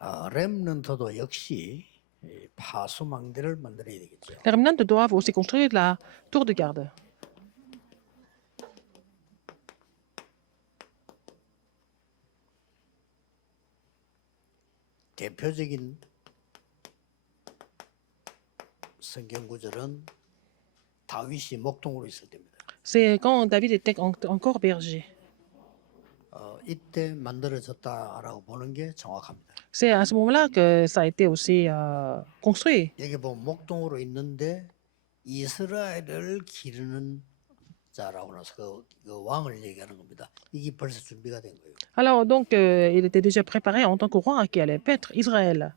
렘넌트도 역시 파수망대를 만들어야 되겠죠. Les remnants doivent aussi construire la tour de garde. 대표적인 성경 구절은 다윗이 목동으로 있을 때입니다. C'est quand David était encore berger. 이때 만들어졌다라고 보는 게 정확합니다. C'est à ce moment-là que ça a été aussi construit. 여기 보면 목동으로 있는데 이스라엘을 기르는 자라고 나서 그 왕을 얘기하는 겁니다. 이게 벌써 준비가 된 거예요. Alors, donc, il était déjà préparé en tant que roi qui allait paître Israël.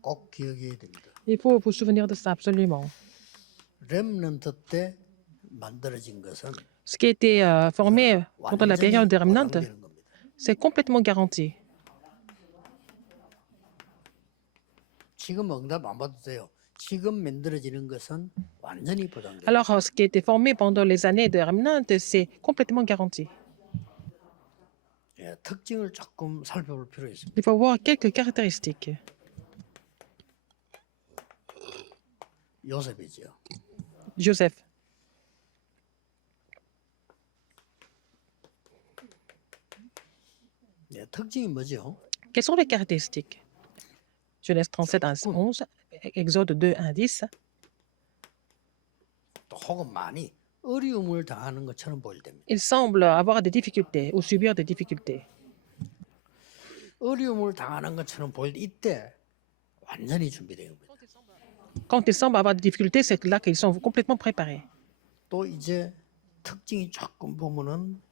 꼭 기억해야 됩니다. Il faut vous souvenir de ça absolument. 렘넌트 때 만들어진 것은 Ce qui a été formé pendant la période des remnants, 보장되는 겁니다. c'est complètement garanti. 지금 응답 안 받아도 돼요. 지금 만들어지는 것은 완전히 보장돼요. Alors, ce qui a été formé pendant les années de remnants, c'est complètement garanti. 예, 특징을 조금 살펴볼 필요 있습니다. Il faut voir quelques caractéristiques. 요셉이죠. Joseph. 예, 특징이 뭐죠? Quelles sont les caractéristiques? Genèse 37, 1, 11, Exode 2, 1, 10. 또 혹은 많이 어려움을 당하는 것처럼 보일 때입니다. Il semble avoir des difficultés ou subir des difficultés. 어려움을 당하는 것처럼 보일 이때 완전히 준비된 겁니다. Quand il semble avoir des difficultés, c'est là qu'ils sont complètement préparés. 또 이제 특징이 조금 보면은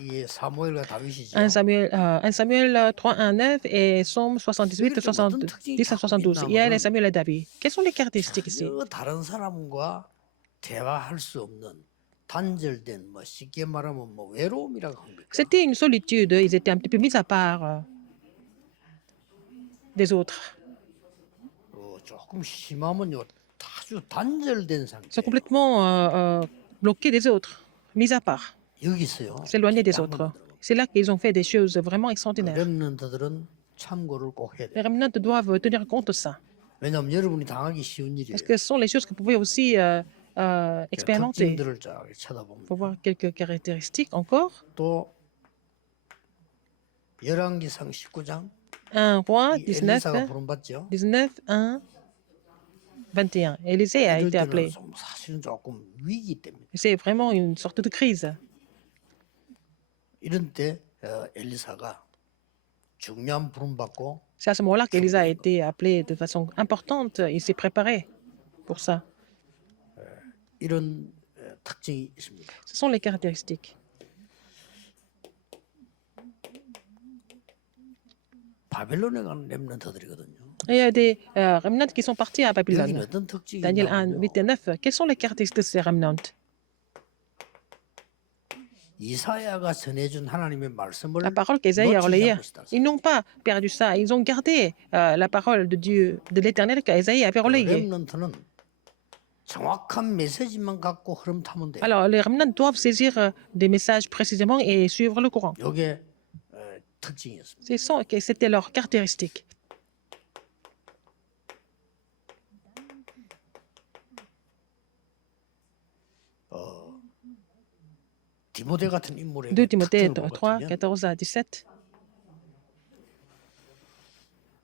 이게 사무엘과 다윗이죠. 1 Samuel 3, 1, 9 et Psaume 78, 70 à 72. Il y a les Samuel et David. Quelles sont les caractéristiques ici? 전혀 다른 사람과 대화할 수 없는 단절된 뭐 쉽게 말하면 뭐 외로움이라고 합니까? C'était une solitude. Ils étaient un petit peu mis à part des autres. 조금 심하면요 아주 단절된 상태. Ils sont complètement bloqués des autres, mis à part, 여기 있어요. s'éloigner des autres. C'est là qu'ils ont fait des choses vraiment extraordinaires. 렘넌트들은 참고를 꼭 해야 Les 돼요. remnants doivent tenir compte de ça. 왜냐하면 여러분이 당하기 쉬운 일이에요. Parce que ce sont les choses que vous pouvez aussi expérimenter. 특징들을 쫙 쳐다보면 Il faut voir quelques caractéristiques encore. 또 열왕기상 19장 1 Roi 이 엘리사가 19, 부름받죠. 19, 1, 21. Élisée a 이럴 été 때는 appelé. 사실은 조금 위기 때문에 C'est vraiment une sorte de crise. 이런 때 엘리사가 중요한 부름받고 C'est à ce moment-là qu'Élisa a été appelé de façon importante. Il s'est préparé pour ça. 이런 특징이 있습니다. Ce sont les caractéristiques. 바벨론에 가는 렘넌트들이거든요. Et il y a des remnants qui sont partis à 여기는 Babylone. 어떤 특징이 Daniel 1, 있냐면요. 8 et 9. Quelles sont les caractéristiques de ces remnants? 이사야가 전해준 하나님의 말씀을 La parole qu'Ésaïe a 놓치지 relayée. 않고 있다. Ils n'ont pas perdu ça. Ils ont gardé la parole de Dieu, de l'Éternel qu'Ésaïe avait relayée. 렘넌트는 정확한 메시지만 갖고 흐름 타면 돼요. Alors, les remnants doivent saisir des messages précisément et suivre le courant. 이게 특징이었습니다. C'était leur caractéristique. 디모데 같은 인물의 2 Timothée 특징을 3, 보거든요. 14 à 17.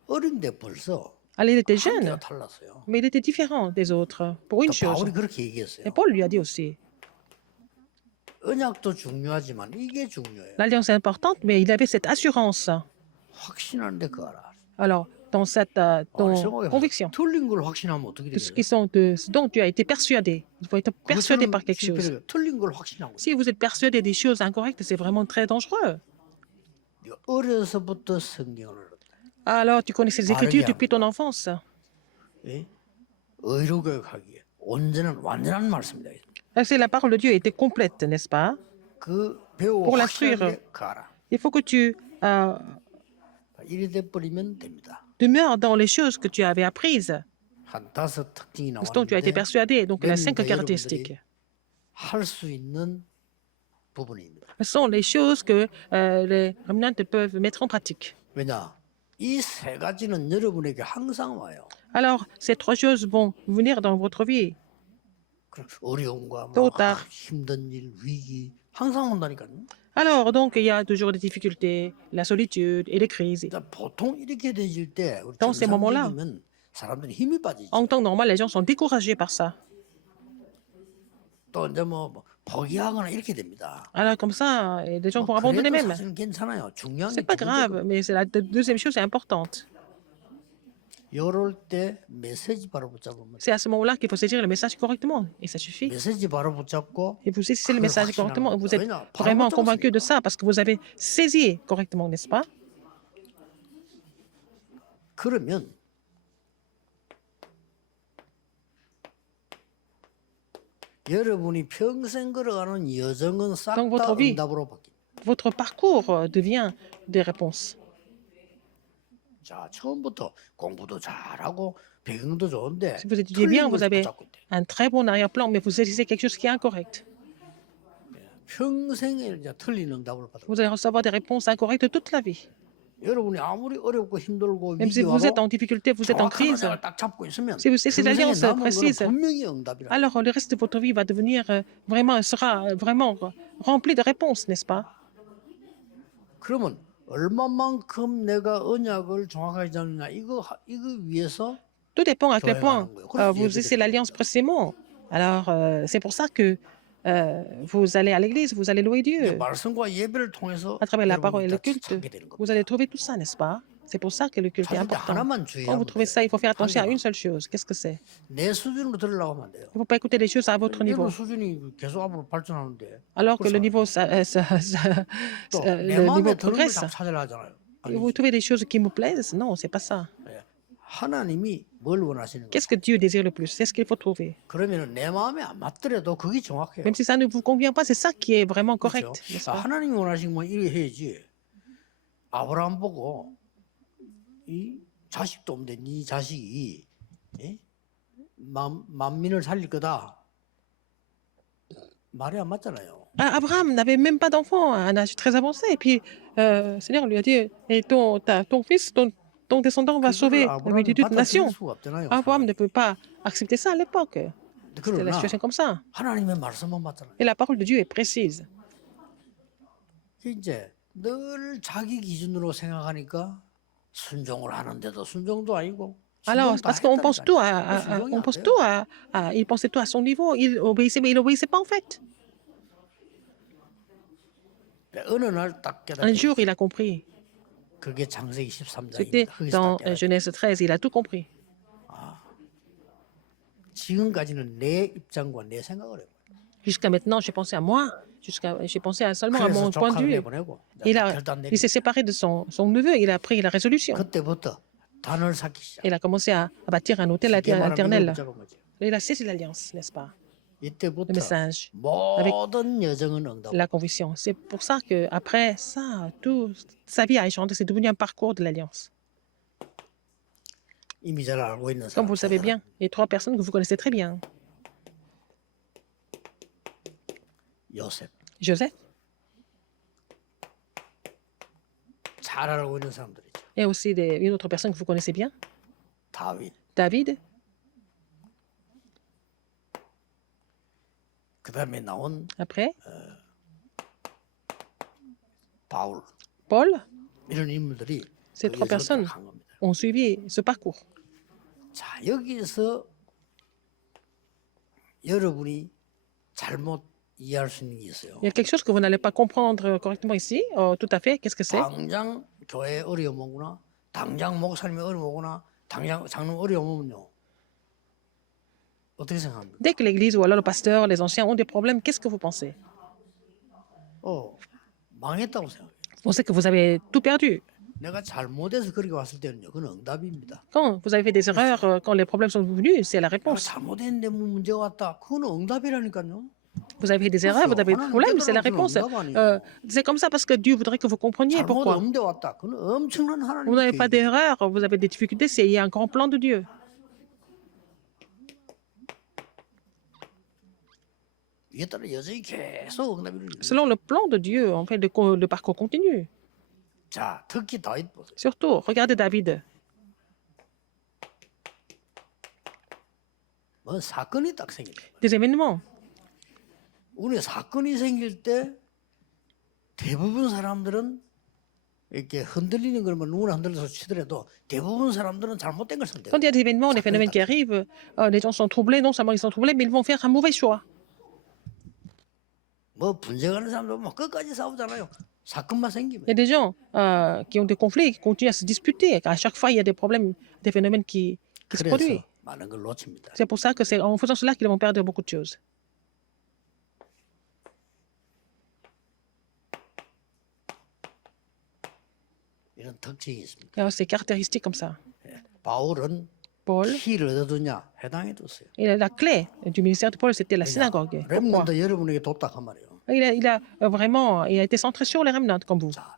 어린데 벌써 Alors, il était 한계가 jeune, 달랐어요. mais il était différent des autres pour une 또 chose. 바울이 그렇게 얘기했어요. Et Paul lui a dit aussi, 언약도 중요하지만 이게 중요해요. l'alliance est importante, mais il avait cette assurance. 확신하는데 그거 알아. Alors, dans cette 생각해보세요. conviction, 틀린 걸 확신하면 어떻게 de ce, 되겠어요? ce dont tu as été persuadé. Il faut être persuadé par quelque chose. 틀린 걸 확신하고 Si vous êtes persuadé des choses incorrectes, c'est vraiment très dangereux. 있어요. 어려서부터 성경을 Alors, tu connais ces écritures depuis ton enfance. 예? 의로교육하기에 완전한 말씀이다. C'est la parole de Dieu était complète, n'est-ce pas? 그 배우고 Pour l'instruire. 확실하게 가라. Il faut que tu 이래 돼 버리면 됩니다. demeures dans les choses que tu avais apprises, 한 5 특징이 ce dont tu as été 나왔는데 persuadé. Donc, il y a 5 렘넌트 caractéristiques. 할 수 있는 부분입니다. Ce sont les choses que les remnants peuvent mettre en pratique. 왜냐? 이 세 가지는 여러분에게 항상 와요. Alors, ces trois choses vont venir dans votre vie. 어려움과 Tôt ou 막 tard. 힘든 일, 위기 항상 온다니까요. Alors, donc, il y a toujours des difficultés, la solitude et les crises. 그러니까 보통 이렇게 되질 때 우리 Dans ces moments-là. 정상적이면 사람들이 힘이 빠지죠. En temps normal, les gens sont découragés par ça. 또 이제 뭐 포기하거나 이렇게 됩니다. Alors, comme ça, et les gens vont abandonner 그래도 même. 사실은 괜찮아요. 중요한 C'est 게 pas 두 grave, 번째고. mais c'est la deuxième chose est importante. 이럴 때 메시지 바로 붙잡으면 C'est à ce moment-là qu'il faut saisir le message correctement. Et ça suffit. 메시지 바로 붙잡고 Et vous saisissez le 그걸 message 확신하는 correctement. 겁니다. Vous êtes 왜냐? 바로 vraiment 붙잡았으니까. convaincu de ça parce que vous avez saisi correctement, n'est-ce pas? 그러면 여러분이 평생 걸어가는 여정은 싹 Donc, 다 votre vie. 응답으로 바뀝니다. Votre parcours devient des réponses. 자, 처음부터 공부도 잘하고 배경도 좋은데 Si vous étudiez bien, 틀린 vous 걸 avez 붙잡고 있대. un très bon arrière-plan, mais vous saisissez quelque chose qui est incorrect. 평생에 이제 틀린 응답을 받아. Vous allez recevoir des réponses incorrectes toute la vie. 여러분이 아무리 어렵고 힘들고 Même si 위기 vous êtes 와도 en difficulté, vous êtes en 정확한 crise, 언약을 딱 잡고 있으면 si vous cessez 평생에 l'alliance 남은 거는 précise, 분명히 응답이라. alors le reste de votre vie va devenir vraiment, sera vraiment rempli de réponses, n'est-ce pas? 그러면 얼마만큼 내가 언약을 정확하게 잡느냐 이거 위해서 Tout dépend à quel 교회가 point 하는 거예요. 그래서 vous cessez l'alliance précisément. Alors, c'est pour ça que vous allez à l'église, vous allez louer Dieu. 말씀과 예배를 통해서 À travers la parole et 여러분이 le 다 culte, 찾게 되는 겁니다. vous allez trouver tout ça, n'est-ce pas? C'est pour ça que le culte est 찾을 때 important. 하나만 Quand 주의하면 vous trouvez 돼요. ça, il faut faire attention à 한 une 개만. seule chose. Qu'est-ce que c'est? 내 수준으로 들으려고 하면 안 돼요. Il ne faut pas écouter les choses à votre niveau. 여러분 수준이 계속 앞으로 발전하는데 Alors que le 그렇죠. niveau, 또 le 내 niveau 마음에 드는 걸 progresse. 다 찾으려 하잖아요. Et vous trouvez des choses qui me plaisent? Non, c'est pas ça. 예. 하나님이 뭘 원하시는 거예요? Qu'est-ce que Dieu désire le plus? C'est ce qu'il faut trouver. 그러면 내 마음에 안 맞더라도 그게 정확해요. Même si ça ne vous convient pas, c'est ça qui est vraiment 그렇죠? correct, n'est-ce pas? 하나님이 원하시는 건 이래 해야지. 아브라함 보고 이 자식도 없는데 네 자식이 예? 만민을 살릴 거다. 말이 안 맞잖아요. Abraham n'avait même pas d'enfant à un âge très avancé. Et puis, le Seigneur lui a dit, et ton fils, ton descendant va sauver la 아브라함이 multitude de 받아들일 nations. 수가 없잖아요. Abraham ne peut pas accepter ça à l'époque. C'était la 그러나 situation comme ça. 하나님의 말씀만 맞잖아요. Et la parole de Dieu est précise. 이제 늘 자기 기준으로 생각하니까 순종을 하는데도 순종도 아니고 Alors, 순종 다 parce qu'on pense 했다니까요. tout 순종이 on 안 pense 돼요. tout il pensait tout à son niveau. Il obéissait, mais il n'obéissait pas en fait. 어느 날 딱 Un 깨닫게 jour, il a compris. 그게 창세기 C'était 13장입니다. 거기서 dans 딱 깨닫게 Genèse 13. Il a tout compris. 지금까지는 내 입장과 내 생각을 해요. Jusqu'à maintenant, j'ai pensé à moi. J'ai pensé seulement à 그래서 mon point de 조카를 vue. 내보내고 결단 Il 내리 s'est séparé de son neveu. Il a pris la résolution. 그때부터 단을 쌓기 시작. Il a commencé à bâtir un hôtel 쉽게 말하면 이걸 éternel. 붙잡은 거지. Il a saisi l'alliance, n'est-ce pas? Le 이때부터 message, 모든 여정은 응답. la conviction. C'est pour ça qu'après ça, toute sa vie a changé. C'est devenu un parcours de l'alliance. 이미 잘 알고 있는 Comme 사람. vous le savez bien, les trois personnes que vous connaissez très bien. 요셉. Joseph 잘 알고 있는 사람들이죠. et aussi une autre personne que vous connaissez bien, 다윗. David. 그다음에 나온 Après, 바울. Paul. 이런 인물들이 Ces 그 trois 여정을 personnes 딱 한 겁니다. ont suivi ce parcours. 자, 여기서 여러분이 잘못 이해할 수 있는 게 있어요. Il y a quelque chose que vous n'allez pas comprendre correctement ici. Oh, tout à fait. Qu'est-ce que c'est? 당장 교회 어려움 오거나 당장 목사님이 어려움 오거나 당장 장로님 어려움 오면요. 어떻게 생각합니까? Dès que l'Église ou alors le pasteur, les anciens ont des problèmes, qu'est-ce que vous pensez? 망했다고 생각해요. Vous pensez que vous avez tout perdu. 내가 잘못해서 그렇게 왔을 때는요. 그건 응답입니다. Quand vous avez fait des erreurs, quand les problèmes sont venus, c'est la 내가 réponse. 잘못했는데 문제가 왔다. 그건 응답이라니까요. Vous avez fait des erreurs, vous avez des problèmes, c'est la réponse. C'est comme ça parce que Dieu voudrait que vous compreniez 잘못 pourquoi. 없는데 왔다. 그건 엄청난 Vous n'avez 하나님의 pas 계획이에요. d'erreur, vous avez des difficultés, il y a un grand plan de Dieu. 이에 따라 여전히 계속 응답이 이루어집니다. Selon le plan de Dieu, en fait, le parcours continue. 자, 특히 다윗 보세요. Surtout, regardez David. 뭐 사건이 딱 생긴다. Des événements. 우리 사건이 생길 때 대부분 사람들은 이렇게 흔들리는 걸 누구나 흔들려서 치더라도 대부분 사람들은 잘못된 걸 선택해요. Quand il y a des événements, des phénomènes qui arrivent, les gens sont troublés, non seulement ils sont troublés, mais ils vont faire un mauvais choix. 뭐 분쟁하는 사람들 뭐 끝까지 싸우잖아요. 사건만 생기면. Il y a des gens qui ont des conflits, qui continuent à se disputer. À chaque fois, il y a des problèmes, des phénomènes qui se produisent. 그래서 많은 걸 놓칩니다. C'est pour ça que c'est en faisant cela qu'ils vont perdre beaucoup de choses. 이런 특징이 있습니다. Alors, c'est caractéristique comme ça. 바울은 Paul, 키를 얻어두냐 해당해 뒀어요. la clé du ministère de Paul, c'était la synagogue. Pourquoi? 렘넌트 여러분에게 뒀다 말이에요. Il a été centré sur les remnants, comme vous. 자,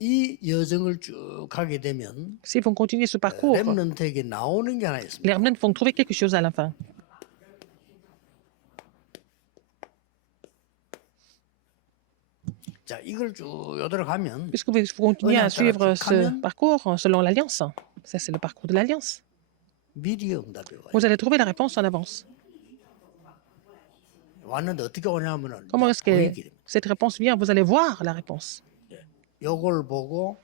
이 여정을 쭉 가게 되면 S'ils vont continuer ce parcours, 렘넌트에게 나오는 게 하나 있습니다. les remnants vont trouver quelque chose à la fin. 자, 이걸 쭉 여대로 가면 Puisque vous continuez à suivre ce parcours selon l'alliance, ça c'est le parcours de l'alliance. 미리 응답이 와요. Vous allez trouver la réponse en avance. 왔는데 어떻게 오냐면은 Comment est-ce que 보이게 됩니다. cette réponse vient? Vous allez voir la réponse. 요걸 보고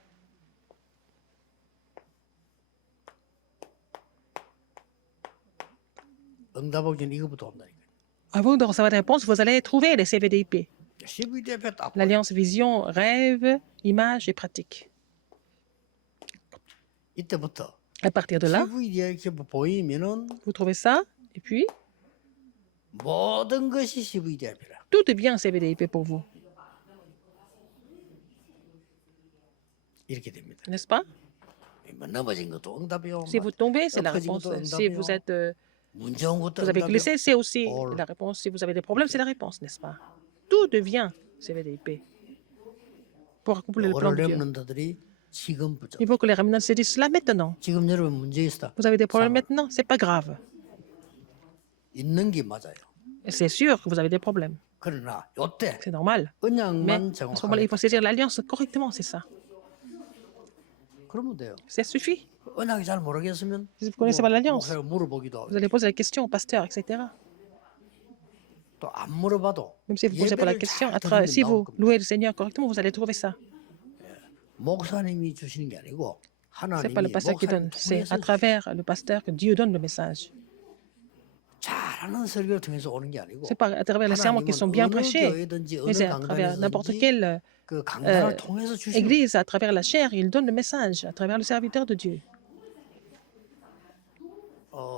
응답 오기는 이거부터 온다니까요. Avant de recevoir la réponse, vous allez trouver les CVDIP. CVDF 딱 보여요. L'alliance vision, rêve, image et pratique. 이때부터 À partir de là, CVDF 보이면은 vous trouvez ça, et puis 모든 것이 CVDF이라. tout devient CVDIP pour vous. 이렇게 됩니다. N'est-ce pas? 뭐 넘어진 것도 응답이요. Si vous tombez, c'est la 엎어진 réponse. 것도 Si 응답이요. vous êtes, 문제 온 것도 vous avez 응답이요. glissé, c'est aussi All. la réponse. Si vous avez des problèmes, c'est la réponse, n'est-ce pas? Tout devient CVDIP pour accomplir le plan 요거를 de Dieu. 렘넌트들이 지금부터 Il faut que les remnants se disent cela maintenant. 지금 여러분 문제 있다. Vous avez des problèmes maintenant, c'est pas grave. 있는 게 맞아요. C'est sûr que vous avez des problèmes. 그러나 요때 C'est normal. Mais 언약만 à ce moment-là, 정확하게 il faut saisir l'alliance correctement, c'est ça. 그러면 돼요. Ça suffit. 언약이 잘 모르겠으면 Si vous ne connaissez pas l'alliance, 목사가 물어보기도 하고 vous allez poser la question au pasteur, etc. 또 안 물어봐도 Même si vous ne posez pas la 예배를 question, 잘 si 드리면 vous 나올 겁니다. louez le Seigneur correctement, vous allez trouver ça. 목사님이 주시는 게 아니고 Ce n'est pas le 하나님이 pasteur qui donne, 목사님 c'est à 통해서 travers le pasteur que Dieu donne le message. 잘하는 설교를 통해서 오는 게 아니고 Ce n'est pas à travers les sermons qui sont bien prêchés, 교회든지 mais 어느 c'est à travers n'importe 강단에서든지 quelle 그 강단을 통해서 주시는 église, à travers la chair, il donne le message, à travers le serviteur de Dieu.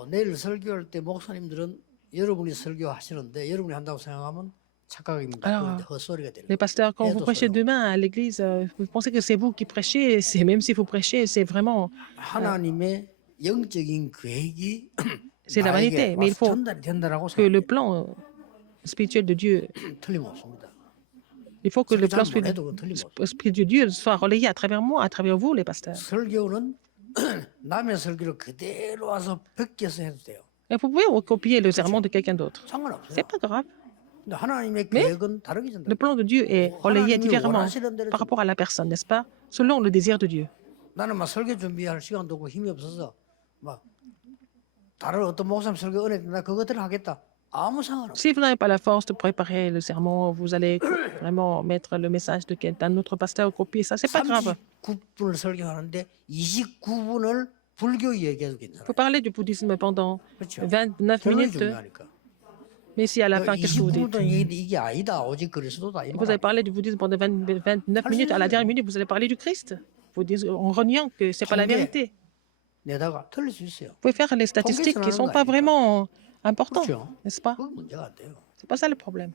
내일 설교할 때 목사님들은 여러분이 설교하시는데 여러분이 한다고 생각하면 착각입니다. Alors, 그건 이제 헛소리가 되는 Les 거예요. pasteurs, quand vous Aide au prêchez solo. demain à l'église, vous pensez que c'est vous qui prêchez, c'est même si vous prêchez, c'est vraiment, 하나님의 영적인 계획이 c'est la 나에게 vanité. Mais il 와서 faut 전달이 된다라고 que le 생각해요. plan spirituel de Dieu, 틀림없습니다. il faut que le plan 설교 잘 못해도 그건 틀림없어요. spirituel de Dieu soit relayé à travers moi, à travers vous, les pasteurs. 설교는 남의 설교를 그대로 와서 베껴서 해도 돼요. Et vous pouvez recopier le serment de quelqu'un d'autre. 상관없어요. C'est pas grave. 근데 하나님의 Mais 계획은 다르게 전달. Le plan de Dieu est relayé 하나님이 différemment 원하시는 대로 par rapport à la personne, n'est-ce pas? Selon le désir de Dieu. 나는 막 설교 준비할 시간도 없고 힘이 없어서 막 다른 어떤 목사님 설교 은혜 나 그것들을 하겠다. 아무 상관없어요. Si vous n'avez pas la force de préparer le serment, vous allez vraiment mettre le message d'un autre pasteur, copier ça, c'est pas grave. 39분을 설교하는데 29분을 불교 얘기해도 괜찮아요. Vous parlez du bouddhisme pendant 그렇죠. 29 결론이 minutes, 중요하니까. mais si à la fin, qu'est-ce que vous dites? 29분 동안 이게 아니다. 오직 그리스도다. 이 Vous allez 말. parler du bouddhisme pendant 29 minutes, à la dernière minute, vous allez parler du Christ. Vous dites, en reniant que c'est pas la vérité. 내다가 틀릴 수 있어요. Vous pouvez faire les statistiques qui sont pas vraiment importantes, 그렇죠. n'est-ce pas? 그건 문제가 안 돼요. C'est pas ça le problème.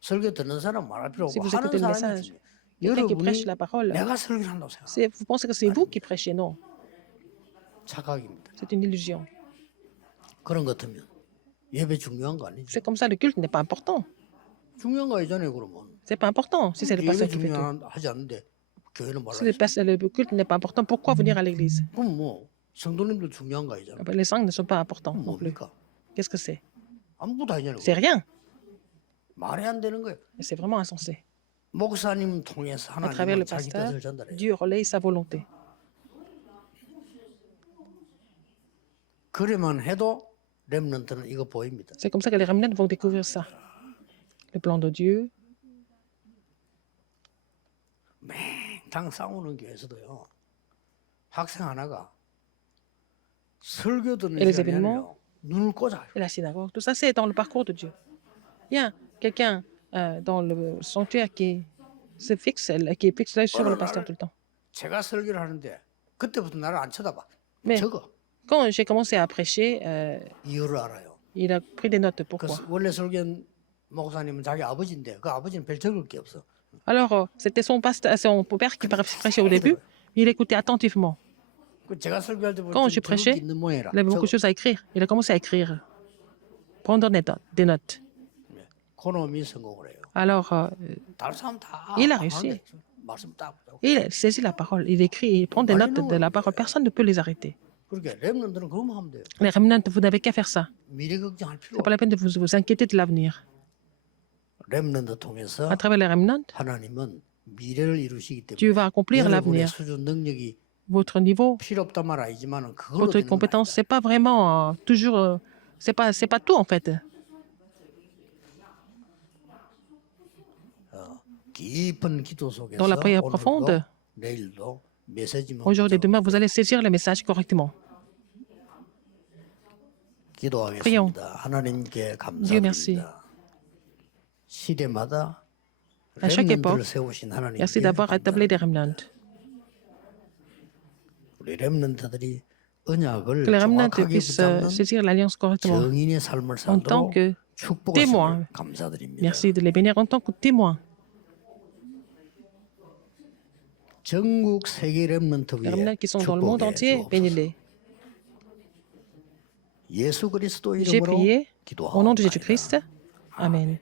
설교 듣는 사람 말할 필요 Si 없고 vous 하는 écoutez le 사람이 message, 중요해요. quelqu'un qui 여러분이 prêche la parole, 내가 설교를 한다고 생각해요. vous pensez que c'est vous qui prêchez, non? 착각입니다. C'est une illusion. 그런 것 같으면 예배 중요한 거 아니죠? C'est comme ça, le culte n'est pas important. 중요한 거 아니잖아요. 그러면 C'est pas important si c'est le 예배 pasteur qui fait tout. 중요하지 않는데 교회는 Si le, 말하지. le culte n'est pas important, pourquoi venir à l'église? 그럼 뭐 성도님도 중요한 거 아니잖아요. Les sangs ne sont pas importants 그럼 non plus. 뭡니까? Qu'est-ce que c'est? 아무것도 아니잖아요. C'est rien. 말이 안 되는 거예요. Et c'est vraiment insensé. 목사님 통해서 À travers le 하나님은 자기 pasteur, 뜻을 전달해요. Dieu relaye sa volonté. 그래만 해도 렘넌트는 이거 보입니다. C'est comme ça que les remnants vont découvrir ça. Le plan de Dieu. 맹탕 싸우는 교회에서도요. 학생 하나가 설교 듣는 Et les 시간이 événements? 아니라 눈을 꽂아요. Et la synagogue. Tout ça, c'est dans le parcours de Dieu. Il y a quelqu'un dans le sanctuaire qui fixe l'œil sur le pasteur tout le temps. 제가 설교를 하는데 그때부터 나를 안 쳐다봐. Mais 적어. quand j'ai commencé à prêcher, 이유를 알아요. il a pris des notes. 그 Pourquoi? 원래 설교한 목사님은 자기 아버지인데 그 아버지는 별 적을 게 없어. Alors, c'était son père qui prêchait au début. Il écoutait attentivement. 그 제가 설교할 때 Quand je 보면 prêchais, 있는 모양이라. il avait beaucoup de choses à écrire. Il a commencé à écrire, prendre des notes. 그놈이 성공을 해요. Alors, 다른 사람 다 Il a 하는데 réussi. 말씀 딱 붙잡고. il saisit la parole, il écrit, il prend des notes de la parole. Personne ne peut les arrêter. 그러니까 렘넌트는 그러면 하면 돼요. Les remnants, vous n'avez qu'à faire ça. 미래 걱정할 필요 C'est pas la peine de vous inquiéter de l'avenir. 렘넌트 통해서 À travers les remnants, 하나님은 미래를 이루시기 때문에 Dieu va accomplir 여러분의 l'avenir. 수준 능력이 Votre niveau, 필요 없단 말 아니지만 그걸로 votre 되는 건 compétence, c'est pas vraiment toujours, c'est pas tout en fait. 아니에요. 깊은 기도 속에서 Dans la prière 오늘도 profonde, 내일도 메시지만 aujourd'hui et 붙잡고 demain, vous allez saisir le message correctement. 기도하겠습니다. 하나님께 Dieu merci. 감사드립니다. 시대마다 À chaque 렘넌트를 époque, 세우신 하나님께 merci d'avoir établi des remnants. 우리 렘넌트들이 언약을 Que les remnants 정확하게 puissent 붙잡는 saisir l'alliance correctement. 정인의 삶을 En tant 살도록 que témoin. 축복하심을 감사드립니다. Merci de les bénir en tant que témoins. 전국 세계 렘넌트 Les 위에 remnants qui sont dans le monde 축복해 entier, 주옵소서. bénis-les. 예수 그리스도 J'ai 이름으로 prié au nom de 기도하옵나이다. Jésus-Christ. Amen.